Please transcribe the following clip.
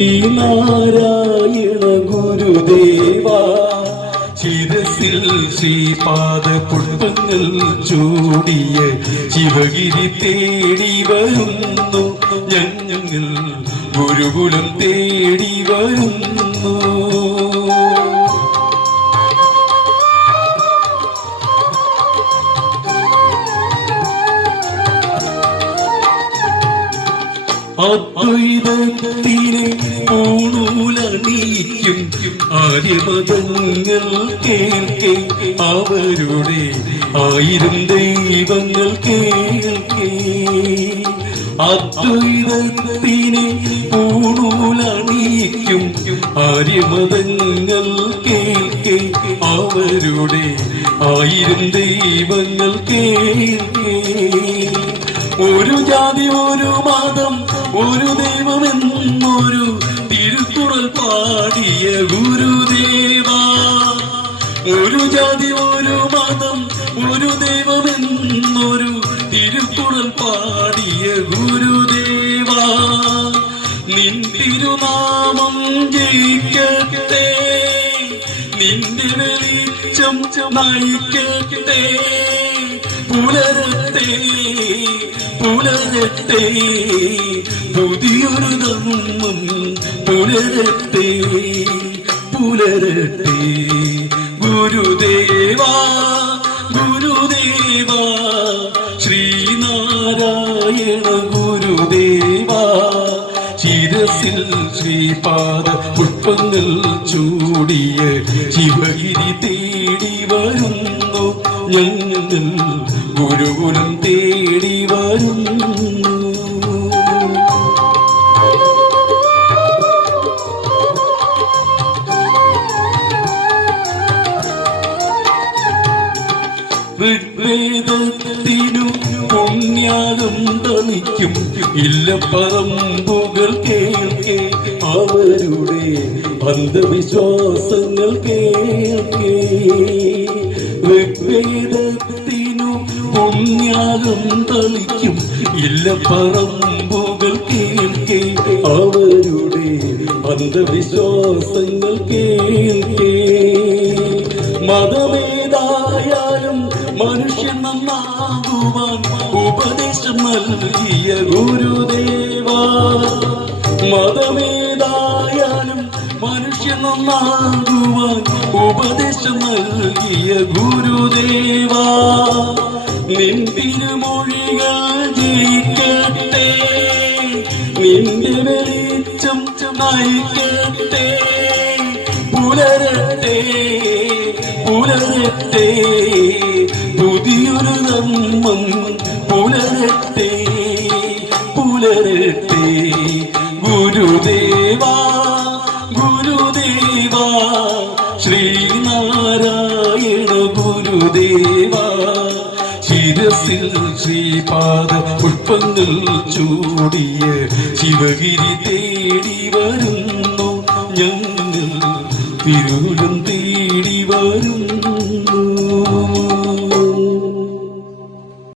നാരായണ ഗുരുദേവ ശിരസിൽ ശ്രീപാദ പുഷ്പങ്ങൾ ചൂടിയ ശിവഗിരി തേടി വരുന്നു ഞങ്ങൾ ഗുരുകുലം തേടി വരുന്നു. അദ്വൈതത്തിനെ പൂണൂലണിയിക്കും ആര്യമതങ്ങൾ കേൾക്കെ അവരുടെ ആയിരം ദൈവങ്ങൾ കേൾക്കെ. അദ്വൈതത്തിനെ പൂണൂലണിയിക്കും ആര്യമതങ്ങൾ കേൾക്കെ അവരുടെ ആയിരം ദൈവങ്ങൾ കേൾക്കെ. ഒരു ജാതി ഒരു മതം ഒരു ദൈവമെന്നൊരു തിരുക്കുറൾ പാടിയ ഗുരുദേവ. ഒരു ജാതി ഒരു മതം ഒരു ദൈവമെന്നൊരു തിരുക്കുറൾ പാടിയ ഗുരുദേവ. നിൻ തിരുനാമം ജയിക്കട്ടെ, നിന്റെ വെളിച്ചം നയിക്കട്ടെ. പുലരട്ടെ പുലരട്ടെ പുതിയൊരു ധർമ്മം പുലരട്ടെ പുലരട്ടെ. ഗുരുദേവ ഗുരുദേവ ശ്രീനാരായണ ഗുരുദേവ ശിരസിൽ ശ്രീപാദ പുഷ്പങ്ങൾ ചൂടിയ ശിവഗിരി തേടി വരുന്നു ഞങ്ങൾ ഗുരുകുലം തേടി വരുന്നു. ഋഗ്വേദത്തിനു പുണ്യാകം തളിക്കും ഇല്ലപ്പറമ്പുകൾ കേൾക്കെ അവരുടെ അന്ധവിശ്വാസങ്ങൾ കേൾക്കെ. ഋഗ്വേദത്തിനു പുണ്യാകം തളിക്കും ഇല്ലപ്പറമ്പുകൾ കേൾക്കെ അവരുടെ അന്ധവിശ്വാസങ്ങൾ കേൾക്കെ. മതമേതായാലും മനുഷ്യൻ നന്നാകുവാൻ ഉപദേശം നൽകിയ ഗുരുദേവ. മതമേതായാലും മനുഷ്യൻ നന്നാകുവാൻ ഉപദേശം നൽകിയ ഗുരുദേവ. നിൻ തിരുമൊഴികൾ ജയിക്കട്ടെ, നിന്റെ വെളിച്ചം നയിക്കട്ടെ. പുലരട്ടെ പുലരട്ടെ പുതിയൊരു ധർമ്മം പുലരട്ടെ പുലരട്ടെ. ഗുരുദേവ ഗുരുദേവ ശ്രീനാരായണ ഗുരുദേവ ശിരസിൽ ശ്രീപാദ പുഷ്പങ്ങൾ ചൂടിയ ശിവഗിരി തേടി വരുന്നു ഞങ്ങൾ തിരുകുലം തേടി വരുന്നു.